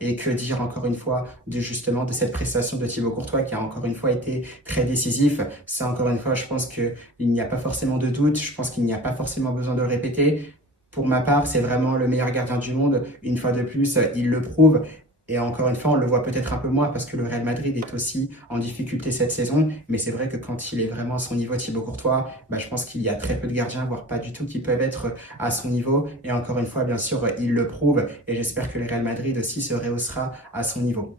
Et que dire encore une fois de cette prestation de Thibaut Courtois qui a encore une fois été très décisif. Ça, encore une fois, je pense qu'il n'y a pas forcément de doute. Je pense qu'il n'y a pas forcément besoin de le répéter. Pour ma part, c'est vraiment le meilleur gardien du monde. Une fois de plus, il le prouve. Et encore une fois, on le voit peut-être un peu moins parce que le Real Madrid est aussi en difficulté cette saison. Mais c'est vrai que quand il est vraiment à son niveau, Thibaut Courtois, je pense qu'il y a très peu de gardiens, voire pas du tout, qui peuvent être à son niveau. Et encore une fois, bien sûr, il le prouve. Et j'espère que le Real Madrid aussi se rehaussera à son niveau.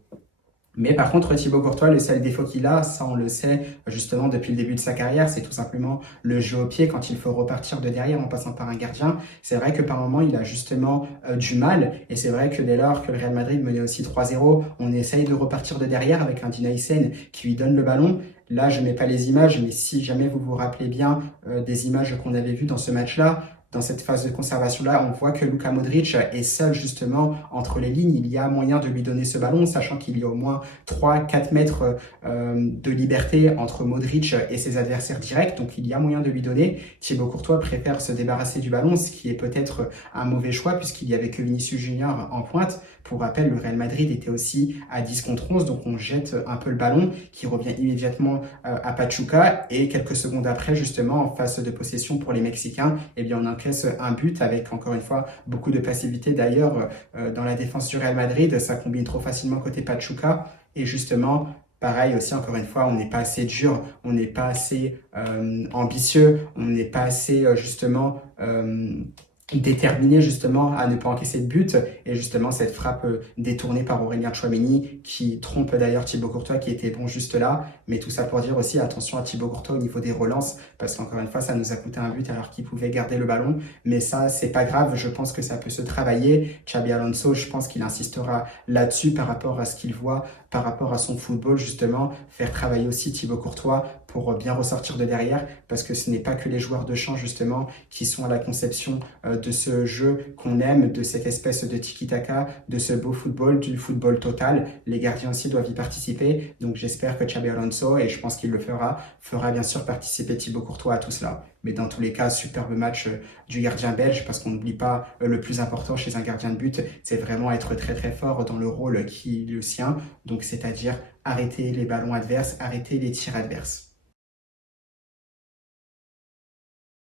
Mais par contre, Thibaut Courtois, le seul défaut qu'il a, ça on le sait justement depuis le début de sa carrière, c'est tout simplement le jeu au pied quand il faut repartir de derrière en passant par un gardien. C'est vrai que par moment, il a justement du mal. Et c'est vrai que dès lors que le Real Madrid menait aussi 3-0, on essaye de repartir de derrière avec un Dina Hysén qui lui donne le ballon. Là, je ne mets pas les images, mais si jamais vous vous rappelez bien des images qu'on avait vues dans ce match-là, dans cette phase de conservation-là, on voit que Luka Modric est seul justement entre les lignes. Il y a moyen de lui donner ce ballon, sachant qu'il y a au moins 3-4 mètres de liberté entre Modric et ses adversaires directs. Donc il y a moyen de lui donner. Thibaut Courtois préfère se débarrasser du ballon, ce qui est peut-être un mauvais choix puisqu'il y avait que Vinicius Junior en pointe. Pour rappel, le Real Madrid était aussi à 10 contre 11, donc on jette un peu le ballon qui revient immédiatement à Pachuca et quelques secondes après, justement, en phase de possession pour les Mexicains, eh bien, on encaisse un but avec, encore une fois, beaucoup de passivité d'ailleurs dans la défense du Real Madrid. Ça combine trop facilement côté Pachuca et justement, pareil aussi, encore une fois, on n'est pas assez dur, on n'est pas assez ambitieux, on n'est pas assez justement déterminé justement à ne pas encaisser de but et justement cette frappe détournée par Aurélien Tchouaméni qui trompe d'ailleurs Thibaut Courtois qui était bon juste là, mais tout ça pour dire aussi attention à Thibaut Courtois au niveau des relances parce qu'encore une fois ça nous a coûté un but alors qu'il pouvait garder le ballon, mais ça c'est pas grave, je pense que ça peut se travailler. Xabi Alonso, je pense qu'il insistera là-dessus par rapport à ce qu'il voit, par rapport à son football justement, faire travailler aussi Thibaut Courtois pour bien ressortir de derrière parce que ce n'est pas que les joueurs de champ justement qui sont à la conception de ce jeu qu'on aime, de cette espèce de tiki-taka, de ce beau football, du football total. Les gardiens aussi doivent y participer, donc j'espère que Xabi Alonso, et je pense qu'il le fera bien sûr participer Thibaut Courtois à tout cela. Mais dans tous les cas, superbe match du gardien belge, parce qu'on n'oublie pas le plus important chez un gardien de but, c'est vraiment être très très fort dans le rôle qui est le sien, donc c'est-à-dire arrêter les ballons adverses, arrêter les tirs adverses.